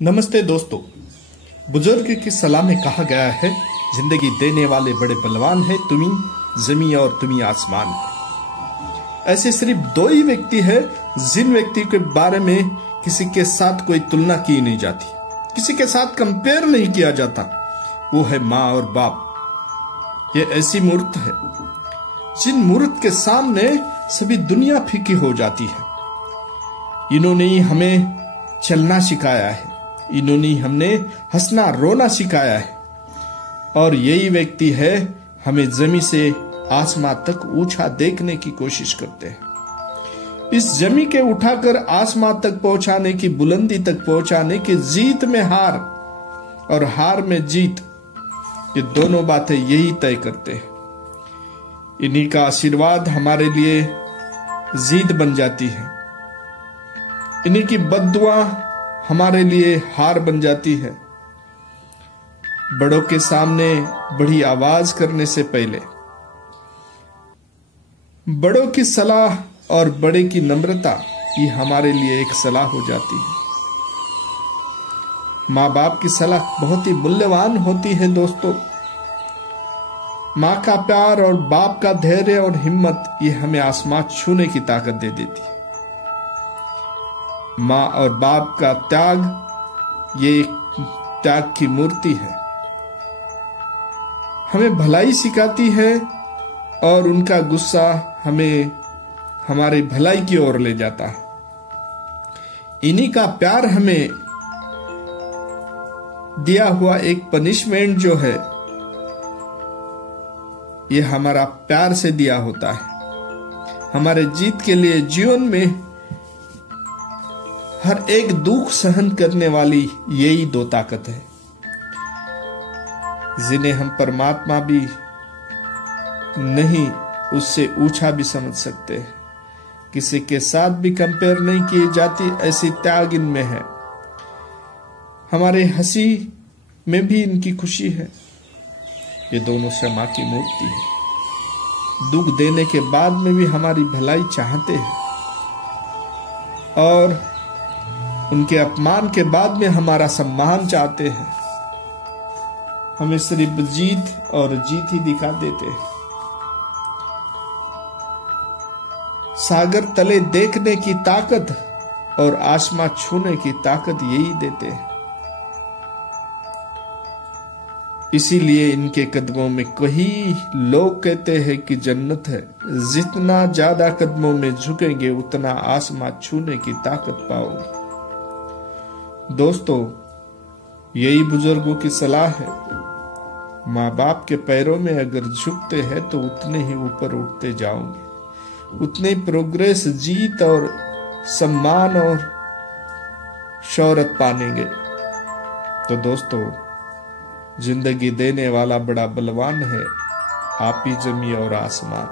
नमस्ते दोस्तों। बुजुर्ग की सलाह में कहा गया है, जिंदगी देने वाले बड़े बलवान है, तुम्ही जमी और तुम्ही आसमान है। ऐसे सिर्फ दो ही व्यक्ति है जिन व्यक्ति के बारे में किसी के साथ कोई तुलना की नहीं जाती, किसी के साथ कंपेयर नहीं किया जाता। वो है माँ और बाप। ये ऐसी मूर्त है जिन मूर्त के सामने सभी दुनिया फीकी हो जाती है। इन्होंने ही हमें चलना सिखाया है, इन्होंने हमने हंसना रोना सिखाया है, और यही व्यक्ति है हमें जमी से आसमां तक ऊंचा देखने की कोशिश करते हैं। इस जमी के उठाकर आसमां तक पहुंचाने की, बुलंदी तक पहुंचाने की, जीत में हार और हार में जीत, ये दोनों बातें यही तय करते हैं। इन्हीं का आशीर्वाद हमारे लिए जीत बन जाती है, इन्हीं की बद्दुआ हमारे लिए हार बन जाती है। बड़ों के सामने बड़ी आवाज करने से पहले बड़ों की सलाह और बड़े की नम्रता ये हमारे लिए एक सलाह हो जाती है। माँ बाप की सलाह बहुत ही मूल्यवान होती है दोस्तों। माँ का प्यार और बाप का धैर्य और हिम्मत ये हमें आसमां छूने की ताकत दे देती है। माँ और बाप का त्याग ये एक त्याग की मूर्ति है, हमें भलाई सिखाती है और उनका गुस्सा हमें हमारी भलाई की ओर ले जाता है। इन्हीं का प्यार हमें दिया हुआ एक पनिशमेंट जो है, ये हमारा प्यार से दिया होता है। हमारे जीत के लिए जीवन में हर एक दुख सहन करने वाली यही दो ताकत है, जिन्हें हम परमात्मा भी नहीं उससे ऊंचा भी समझ सकते हैं। किसी के साथ भी कंपेयर नहीं की जाती, ऐसी त्याग इनमें है। हमारे हंसी में भी इनकी खुशी है। ये दोनों क्षमा की मूर्ति है। दुख देने के बाद में भी हमारी भलाई चाहते हैं, और उनके अपमान के बाद में हमारा सम्मान चाहते हैं। हमें सिर्फ जीत और जीत ही दिखा देते हैं। सागर तले देखने की ताकत और आसमां छूने की ताकत यही देते हैं। इसीलिए इनके कदमों में कई लोग कहते हैं कि जन्नत है। जितना ज्यादा कदमों में झुकेंगे उतना आसमां छूने की ताकत पाओगे। दोस्तों, यही बुजुर्गों की सलाह है। माँ बाप के पैरों में अगर झुकते हैं तो उतने ही ऊपर उठते जाओगे, उतने प्रोग्रेस, जीत और सम्मान और शौहरत पाएंगे। तो दोस्तों, जिंदगी देने वाला बड़ा बलवान है, आप ही जमी और आसमान।